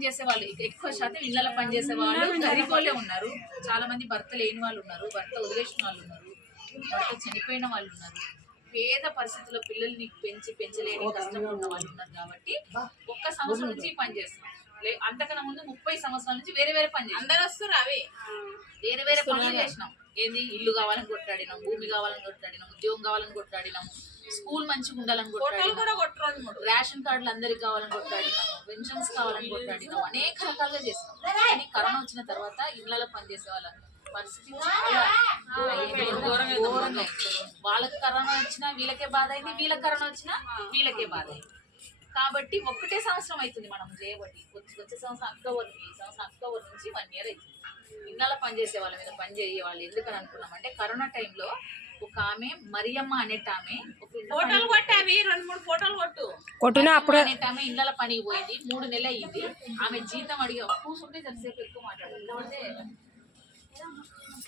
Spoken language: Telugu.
పని చేసే వాళ్ళు ఎక్కువ శాతం ఇళ్ళలో పని చేసే వాళ్ళు గరీబోళ్ళే ఉన్నారు. చాలా మంది భర్త లేని వాళ్ళు ఉన్నారు, భర్త వదిలేసిన వాళ్ళు ఉన్నారు, భర్త చనిపోయిన వాళ్ళు ఉన్నారు, పేద పరిస్థితుల్లో పిల్లల్ని పెంచలేని కష్టంలో ఉన్న వాళ్ళు ఉన్నారు. కాబట్టి 1 సంవత్సరం నుంచి పని చేస్తాం. అంతకన్నా ముందు 30 సంవత్సరాల నుంచి వేరే వేరే పని చేస్తాం. అందరూ వస్తారు, అవే వేరే వేరే పనులు చేసినాం. ఏంది, ఇల్లు కావాలని కొట్లాడినాం, భూమి కావాలని కొట్లాడినాం, ఉద్యోగం కావాలని కొట్లాడినాము, స్కూల్ మంచిగా ఉండాలని కొట్లాడినాము, రేషన్ కార్డులు అందరికి కావాలని కొట్లాడినాము, పెన్షన్స్ కావాలని కొట్లాడినాము, అనేక రకాలుగా చేస్తాం. కానీ కరోనా వచ్చిన తర్వాత ఇళ్లలో పనిచేసే వాళ్ళ పరిస్థితి చాలా ఘోరంగా. వాళ్ళకి కరోనా వచ్చినా వీళ్ళకే బాధ అయింది, వీళ్ళకి కరోనా వచ్చినా వీళ్ళకే బాధ అయింది. కాబట్టి 1 సంవత్సరం అవుతుంది మనం చేయబట్టి. వచ్చే సంవత్సరం అక్టోబర్ నుంచి 1 year అవుతుంది. ఇళ్ళలో పనిచేసే వాళ్ళ మీద పని చేయ వాళ్ళు ఎందుకని అనుకున్నామంటే, కరోనా టైంలో ఒక ఆమె మరియమ్మ అనేట ఆమె ఆమె ఇళ్ళ పనికి పోయింది. 3 నెలలు అయ్యింది. ఆమె జీతం అడిగి కూర్చుంటే ఎంతసేపు ఎక్కువ మాట్లాడాలి.